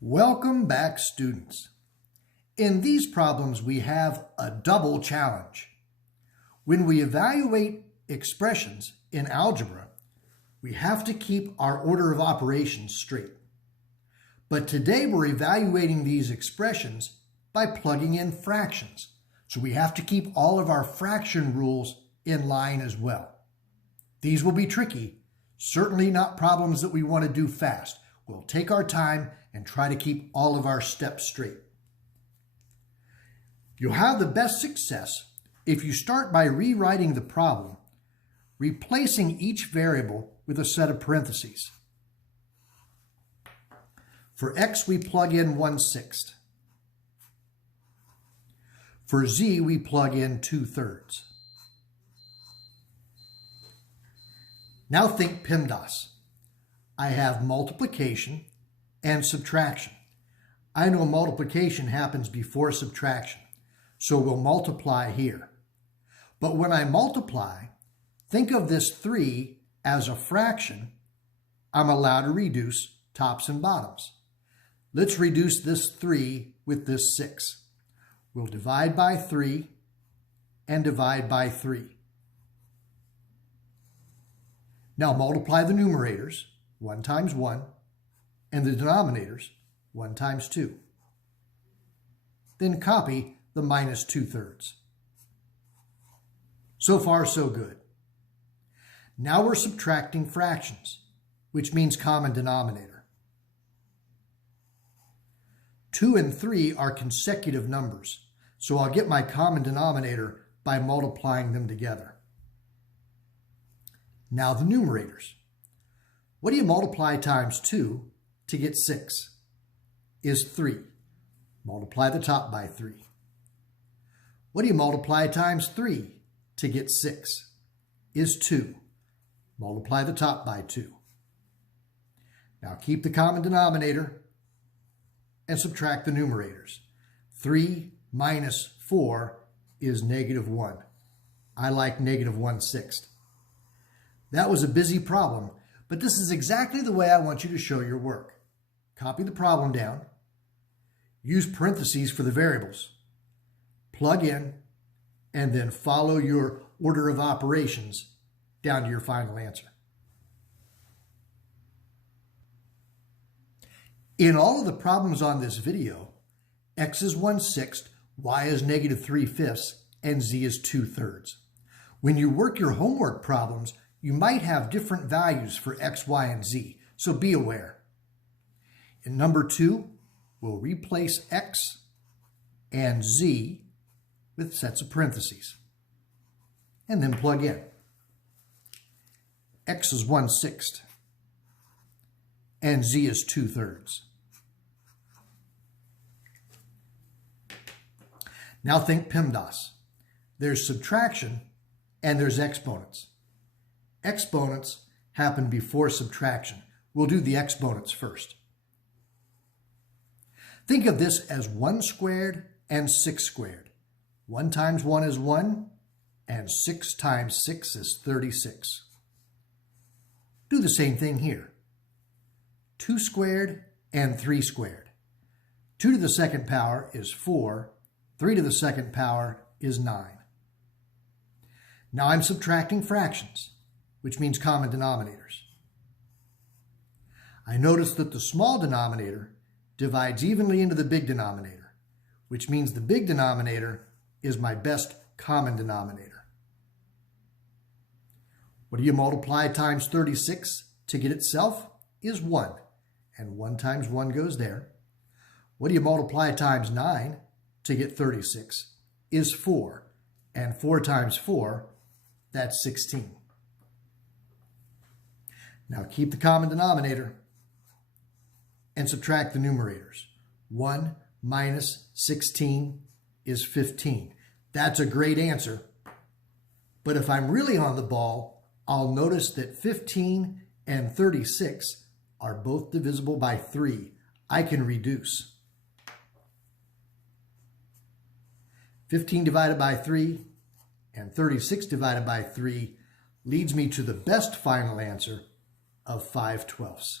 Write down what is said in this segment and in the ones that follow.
Welcome back, students. In these problems, we have a double challenge. When we evaluate expressions in algebra, we have to keep our order of operations straight. But today we're evaluating these expressions by plugging in fractions. So we have to keep all of our fraction rules in line as well. These will be tricky, certainly not problems that we want to do fast. We'll take our time and try to keep all of our steps straight. You'll have the best success if you start by rewriting the problem, replacing each variable with a set of parentheses. For x, we plug in 1/6. For z, we plug in 2/3. Now think PEMDAS. I have multiplication and subtraction. I know multiplication happens before subtraction, so we'll multiply here. But when I multiply, think of this 3 as a fraction. I'm allowed to reduce tops and bottoms. Let's reduce this 3 with this 6. We'll divide by 3 and divide by 3. Now multiply the numerators, 1 times 1, and the denominators, 1 times 2. Then copy the minus 2/3. So far, so good. Now we're subtracting fractions, which means common denominator. 2 and 3 are consecutive numbers, so I'll get my common denominator by multiplying them together. Now the numerators. What do you multiply times 2 to get 6? Is 3. Multiply the top by 3. What do you multiply times 3 to get 6? Is 2. Multiply the top by 2. Now keep the common denominator and subtract the numerators. 3 minus 4 is -1. I like -1/6. That was a busy problem, but this is exactly the way I want you to show your work. Copy the problem down, use parentheses for the variables, plug in, and then follow your order of operations down to your final answer. In all of the problems on this video, x is 1/6, y is -3/5, and z is 2/3. When you work your homework problems, you might have different values for x, y, and z, so be aware. In number 2, we'll replace x and z with sets of parentheses, and then plug in. X is 1/6, and z is 2/3. Now think PEMDAS. There's subtraction and there's exponents. Exponents happen before subtraction. We'll do the exponents first. Think of this as 1 squared and 6 squared. 1 times 1 is 1, and 6 times 6 is 36. Do the same thing here. 2 squared and 3 squared. 2 to the second power is 4. 3 to the second power is 9. Now I'm subtracting fractions, which means common denominators. I notice that the small denominator divides evenly into the big denominator, which means the big denominator is my best common denominator. What do you multiply times 36 to get itself? Is 1, and 1 times 1 goes there. What do you multiply times 9 to get 36? Is 4, and 4 times 4, that's 16. Now keep the common denominator and subtract the numerators. 1 minus 16 is 15. That's a great answer. But if I'm really on the ball, I'll notice that 15 and 36 are both divisible by 3. I can reduce. 15 divided by 3 and 36 divided by 3 leads me to the best final answer of 5/12.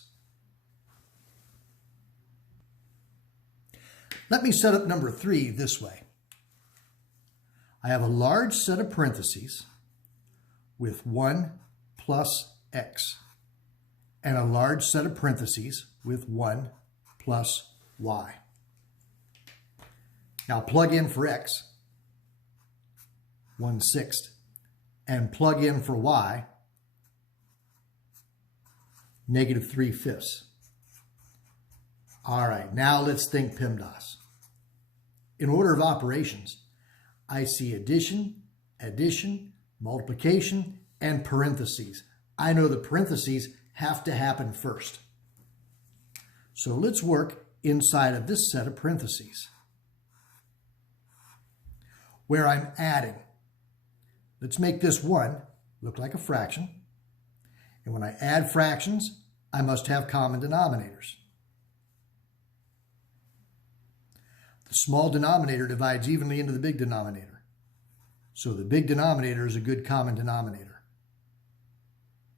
Let me set up number 3 this way. I have a large set of parentheses with 1 plus x and a large set of parentheses with 1 plus y. Now plug in for x, 1/6, and plug in for y, -3/5. All right, now let's think PEMDAS. In order of operations, I see addition, multiplication, and parentheses. I know the parentheses have to happen first. So let's work inside of this set of parentheses, where I'm adding. Let's make this 1 look like a fraction. And when I add fractions, I must have common denominators. The small denominator divides evenly into the big denominator. So the big denominator is a good common denominator.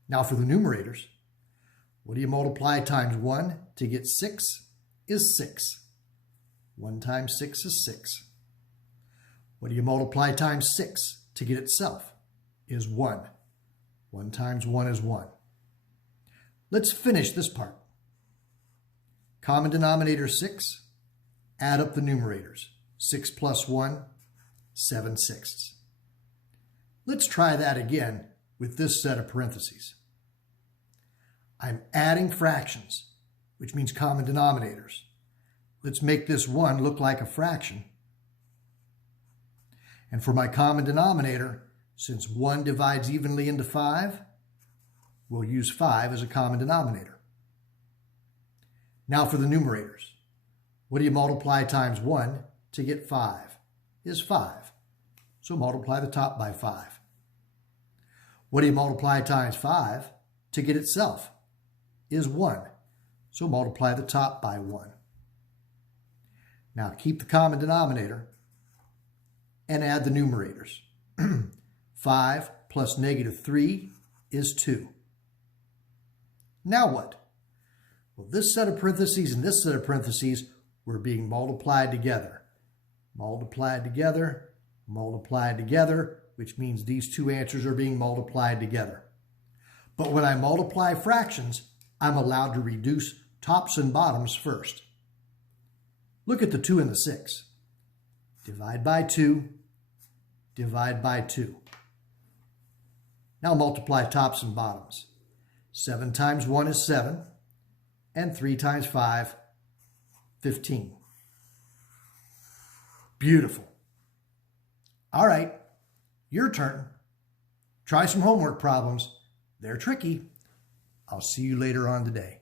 Now for the numerators, what do you multiply times 1 to get 6 is 6. 1 times 6 is 6. What do you multiply times 6 to get itself is 1. 1 times 1 is 1. Let's finish this part. Common denominator 6. Add up the numerators. 6 plus 1, 7/6. Let's try that again with this set of parentheses. I'm adding fractions, which means common denominators. Let's make this 1 look like a fraction. And for my common denominator, since 1 divides evenly into 5, we'll use 5 as a common denominator. Now for the numerators. What do you multiply times 1 to get 5? Is 5. So multiply the top by 5. What do you multiply times 5 to get itself? Is 1. So multiply the top by 1. Now keep the common denominator and add the numerators. 5 plus -3 is 2. Now what? Well, this set of parentheses and this set of parentheses were being multiplied together. Multiplied together, multiplied together, which means these two answers are being multiplied together. But when I multiply fractions, I'm allowed to reduce tops and bottoms first. Look at the 2 and the 6. Divide by 2, divide by 2. Now multiply tops and bottoms. 7 times 1 is 7, and 3 times 5, 15. Beautiful. All right, your turn. Try some homework problems. They're tricky. I'll see you later on today.